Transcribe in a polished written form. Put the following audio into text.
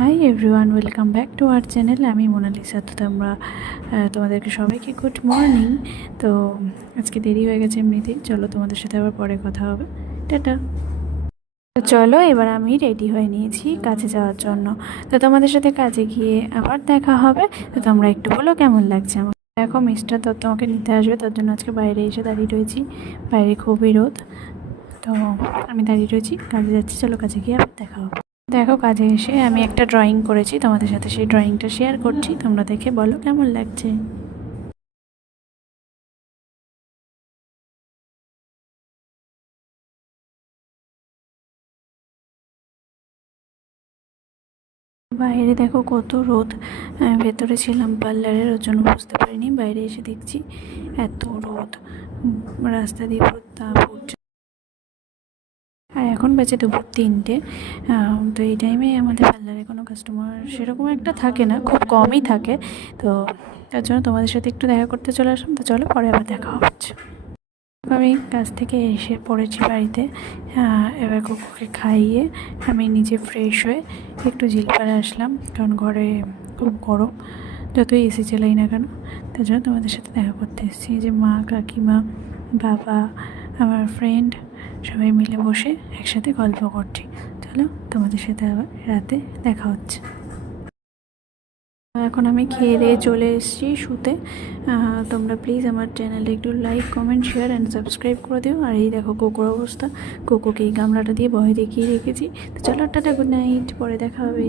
Hi everyone, welcome back to our channel. আমি Mona Lisa. তো তোমাদেরকে সবাইকে গুড মর্নিং। তো আজকে দেরি হয়ে গেছে এমনিতেই। চলো, তোমাদের সাথে আবার পরে কথা হবে। টাটা। তো চলো, এবার আমি রেডি হয়ে নিয়েছি কাজে যাওয়ার জন্য। তো তোমাদের সাথে কাজে গিয়ে আবার দেখা হবে। তো তোমরা একটু বলো কেমন লাগছে আমার। দেখো, মিস্টার তো তোমাকে নিতে আসবে, তার জন্য আজকে বাইরে এসে দাঁড়িয়ে রয়েছি। বাইরে খুবই রোদ। তো আমি দাঁড়িয়ে রয়েছি, কাজে যাচ্ছি। চলো, কাজে গিয়ে আবার দেখা হবে। দেখো, কাজে এসে আমি একটা ড্রয়িং করেছি, তোমাদের সাথে সেই ড্রয়িংটা শেয়ার করছি। তোমরা দেখে বলো কেমন লাগছে। বাইরে দেখো কত রোদ। ভেতরে ছিলাম পার্লারের, ওর জন্য বুঝতে পারিনি। বাইরে এসে দেখছি এত রোদ, রাস্তা দিয়ে তাপ উঠছে। আর এখন বাজে দুপুর 3টে। তো এই টাইমে আমাদের পার্লারে কোনো কাস্টমার সেরকম একটা থাকে না, খুব কমই থাকে। তো তার জন্য তোমাদের সাথে একটু দেখা করতে চলে আসলাম। তো চলো, পরে আবার দেখা হচ্ছে। আমি কাজ থেকে এসে পড়েছি বাড়িতে। এবার কুকুরকে খাইয়ে আমি নিজে ফ্রেশ হয়ে একটু ঝিলপাড়ে আসলাম, কারণ ঘরে খুব গরম, যতই এসি চালাই না কেন। তার জন্য তোমাদের সাথে দেখা করতে এসেছি। যে মা, কাকিমা, বাবা, আমার ফ্রেন্ড সবাই মিলে বসে একসাথে গল্প করছি। চলো, তোমাদের সাথে আবার রাতে দেখা হচ্ছে। এখন আমি খেয়ে দিয়ে চলে এসেছি শুতে। তোমরা প্লিজ আমার চ্যানেলে একটু like, comment, share and subscribe করে দিও। আর এই দেখো কোকোর অবস্থা। কোকোকে এই গামলাটা দিয়ে ভয় দেখিয়ে রেখেছি। তো চলো, টাটা, গুড নাইট, পরে দেখা হবে।